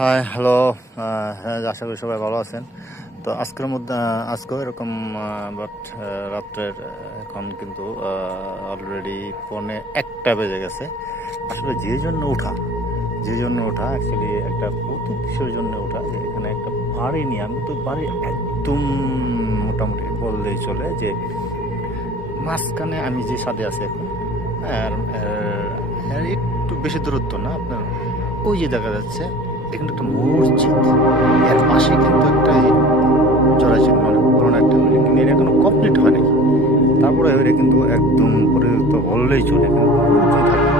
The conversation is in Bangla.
High, hello. হ্যাঁ, আশা করি সবাই ভালো আছেন। তো আজকের মধ্যে আজকেও এরকম বাট রাত্রের এখন কিন্তু অলরেডি 1:45 বেজে গেছে। আসলে যে জন্য ওঠা অ্যাকচুয়ালি একটা কৌতুক বিষয়ের জন্য ওঠা, যে এখানে একটা বাড়ি নিয়ে আমি তো বাড়ি একদম মোটামুটি বললেই চলে যে মাঝখানে আমি যে ছাদে আছি এখন, আর আর একটু বেশি দূরত্ব না আপনার, ওই যে দেখা যাচ্ছে এখানে একটা মসজিদ, এর পাশে কিন্তু একটা জরাজীর্ণ মানে পুরোনো একটা বিল্ডিং, কিন্তু এটা এখনো কমপ্লিট হয় নাই। তারপরে এটা কিন্তু একদম পরে তো বললেই চলে, এখানে কোনো লোকজন থাকে না।